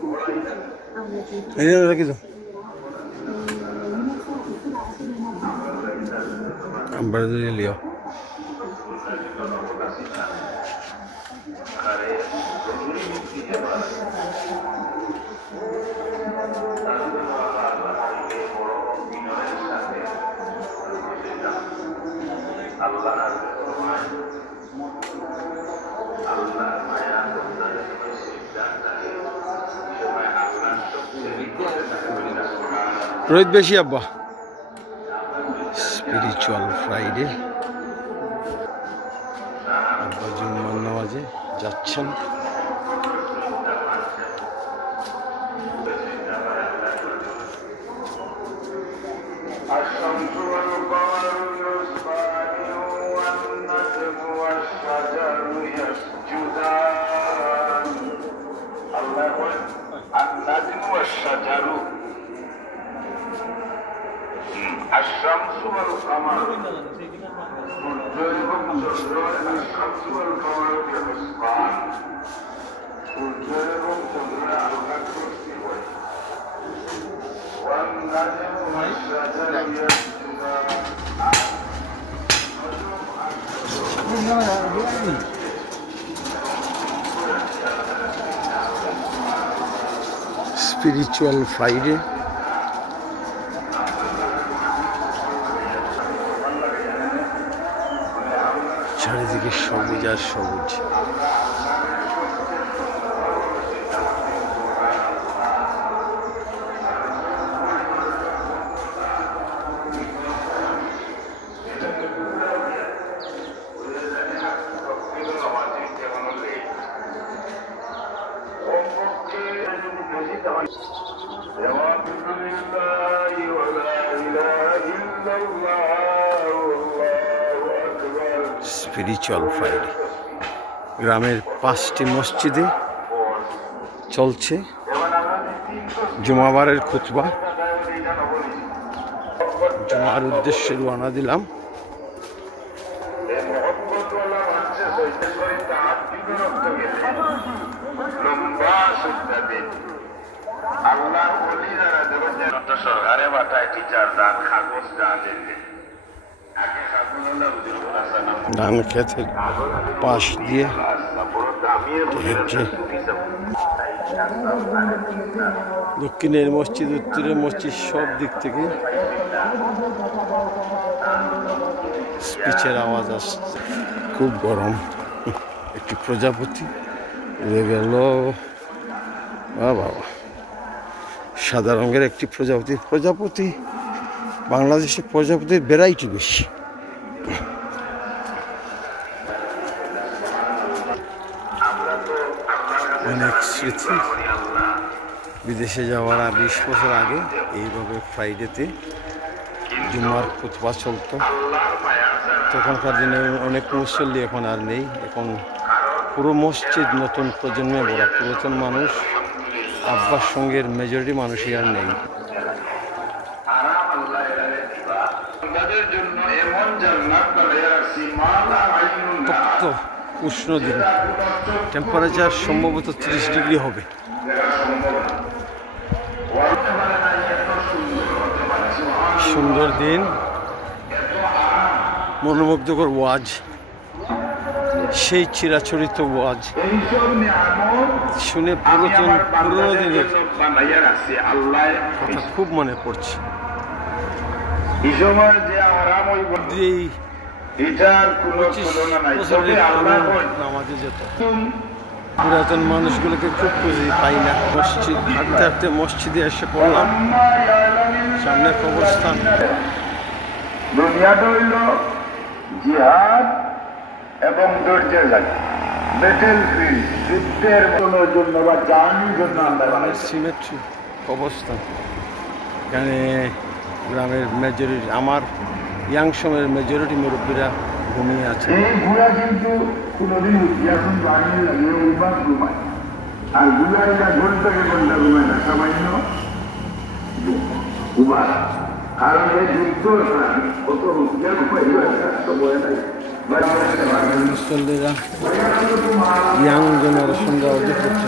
Ini lagi tu. Ambil dulu Leo. Rohit beshi abba. Spiritual Friday. Abba Jummar nawaze যাচ্ছেন। الشمس والقمر الشمس والقمر بحسبان والنجم والشجر يسجدان Spiritual Friday. চারিদিকে সবুজ আর সবুজ। Spiritual Friday গ্রামের 5টি মসজিদে চলছে জুমাবারের খুতবা। জুমার উদ্দেশ্যে রওনা দিলাম। সরকারে বাটায় টিচার দান কাগজ দান ধান খেতের পাশ দিয়ে দক্ষিণের মসজিদ, উত্তরের মসজিদ, সব দিক থেকে স্পিচের আওয়াজ আসছে। খুব গরম। একটি প্রজাপতি উড়ে গেল। বাবা, সাদা রঙের একটি প্রজাপতি। বাংলাদেশে প্রজাপতির ভ্যারাইটি বেশি। অনেক স্মৃতি। বিদেশে যাওয়ার 20 বছর আগে এইভাবে ফ্রাইডেতে জুমার খুতবা চলতো। তখনকার দিনে অনেক মুসল্লি এখন আর নেই। এখন পুরো মসজিদ নতুন প্রজন্মে ভরা। পুরাতন মানুষ, আব্বার সঙ্গের মেজরিটি মানুষই আর নেই। উষ্ণ দিন, টেম্পারেচার সম্ভবত 30 ডিগ্রি হবে। সুন্দর দিন, মনোমুগ্ধকর ওয়াজ, সেই চিরাচরিত ওয়াজ শুনে পুরনো দিনের কথা খুব মনে পড়ছে। নামাজে যেত পুরাতন মানুষগুলোকে খুব খুঁজে পাই না। মসজিদ হাঁটতে হাঁটতে মসজিদে এসে পড়লাম। সামনে কবরস্থান। দুনিয়াটা হইল জিহাদ এবং ধৈর্যের জায়গা, ব্যাটেল ফিল্ড, যুদ্ধের জন্য বা জার্নির জন্য আমরা সিমেট্রি কবরস্থান। এখানে গ্রামের মেজরিটি, আমার ইয়াং সময়ের মেজরিটি মুরব্বীরা ঘুমিয়ে আছে। এই ঘোড়া কিন্তু কোনোদিন এখন জার্নি লাগে ওইবার ঘুমায়, আর ঘুরাইটা ঘন্টা ঘুমায় না, সামান্য ঘুমায়। কারণ এই যুদ্ধ কত ঘুমাই নাই। মুসল্লিরা ইয়াং জেনারেশনরা অধিক হচ্ছে।